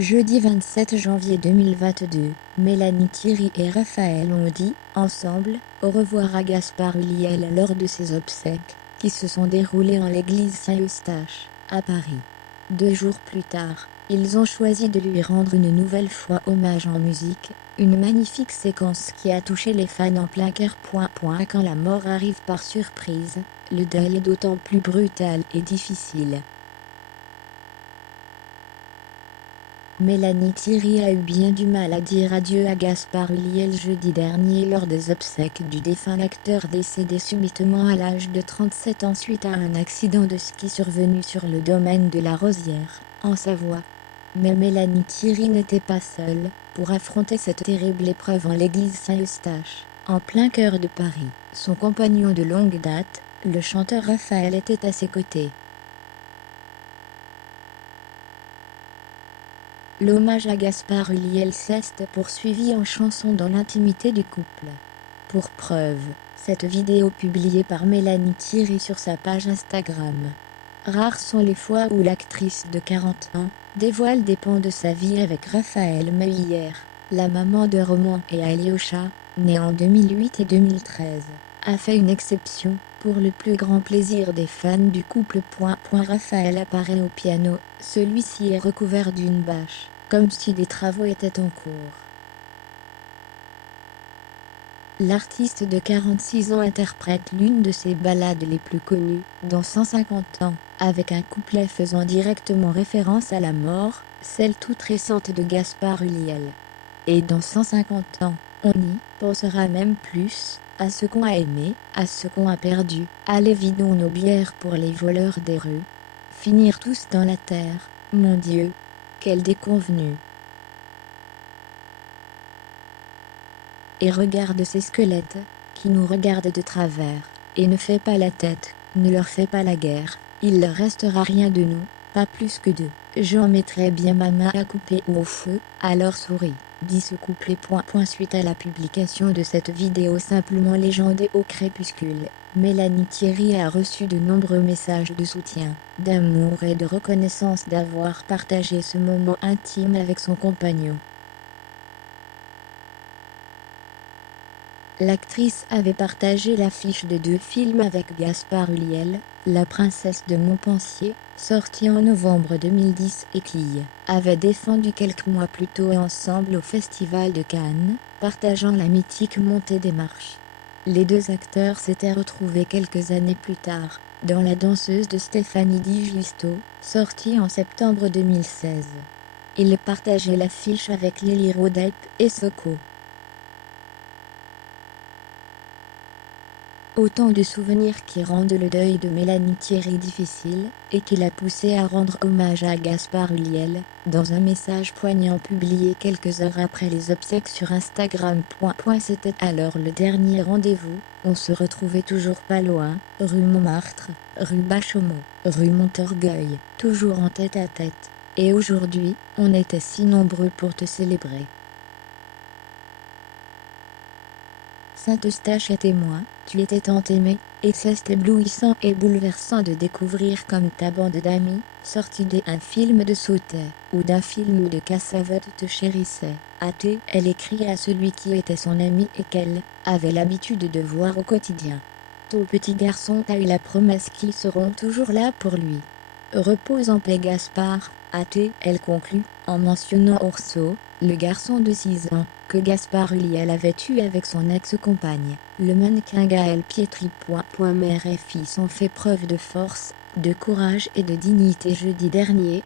Jeudi 27 janvier 2022, Mélanie Thierry et Raphaël ont dit, ensemble, au revoir à Gaspard Ulliel lors de ses obsèques, qui se sont déroulées en l'église Saint-Eustache, à Paris. 2 jours plus tard, ils ont choisi de lui rendre une nouvelle fois hommage en musique, une magnifique séquence qui a touché les fans en plein cœur. Quand la mort arrive par surprise, le deuil est d'autant plus brutal et difficile. Mélanie Thierry a eu bien du mal à dire adieu à Gaspard Ulliel jeudi dernier lors des obsèques du défunt acteur décédé subitement à l'âge de 37 ans suite à un accident de ski survenu sur le domaine de la Rosière, en Savoie. Mais Mélanie Thierry n'était pas seule pour affronter cette terrible épreuve en l'église Saint-Eustache, en plein cœur de Paris. Son compagnon de longue date, le chanteur Raphaël, était à ses côtés. L'hommage à Gaspard Ulliel s'est poursuivi en chanson dans l'intimité du couple. Pour preuve, cette vidéo publiée par Mélanie Thierry sur sa page Instagram. Rares sont les fois où l'actrice de 40 ans dévoile des pans de sa vie avec Raphaël, mais hier, la maman de Roman et Alyosha, née en 2008 et 2013, a fait une exception, pour le plus grand plaisir des fans du couple. Raphaël apparaît au piano, celui-ci est recouvert d'une bâche, comme si des travaux étaient en cours. L'artiste de 46 ans interprète l'une de ses ballades les plus connues, dans 150 ans, avec un couplet faisant directement référence à la mort, celle toute récente de Gaspard Ulliel. Et dans 150 ans, on y pensera même plus, à ce qu'on a aimé, à ce qu'on a perdu. Allez, vidons nos bières pour les voleurs des rues. Finir tous dans la terre, mon Dieu, quelle déconvenue. Et regarde ces squelettes, qui nous regardent de travers, et ne fais pas la tête, ne leur fais pas la guerre, il leur restera rien de nous, pas plus que d'eux. J'en mettrai bien ma main à couper ou au feu, alors souris, dit ce couplet. Suite à la publication de cette vidéo simplement légendée au crépuscule, Mélanie Thierry a reçu de nombreux messages de soutien, d'amour et de reconnaissance d'avoir partagé ce moment intime avec son compagnon. L'actrice avait partagé l'affiche de 2 films avec Gaspard Ulliel, La princesse de Montpensier, sorti en novembre 2010, et qui avait défendu quelques mois plus tôt ensemble au Festival de Cannes, partageant la mythique montée des marches. Les 2 acteurs s'étaient retrouvés quelques années plus tard, dans La danseuse de Stéphanie Di Giusto, sortie en septembre 2016. Ils partageaient l'affiche avec Lily Rhodes et Soko. Autant de souvenirs qui rendent le deuil de Mélanie Thierry difficile, et qui l'a poussée à rendre hommage à Gaspard Ulliel, dans un message poignant publié quelques heures après les obsèques sur Instagram. C'était alors le dernier rendez-vous, on se retrouvait toujours pas loin, rue Montmartre, rue Bachaumont, rue Montorgueil, toujours en tête à tête. Et aujourd'hui, on était si nombreux pour te célébrer. Saint-Eustache est témoin, tu étais tant aimé, et c'est éblouissant et bouleversant de découvrir comme ta bande d'amis, sortie d'un film de Sautet, ou d'un film de Cassavetes te chérissait. Elle écrit à celui qui était son ami et qu'elle avait l'habitude de voir au quotidien. Ton petit garçon t'a eu la promesse qu'ils seront toujours là pour lui. Repose en paix Gaspard, elle conclut, en mentionnant Orso, le garçon de 6 ans, que Gaspard Ulliel avait eu avec son ex-compagne, le mannequin Gaël Pietri. Mère et fils ont fait preuve de force, de courage et de dignité jeudi dernier,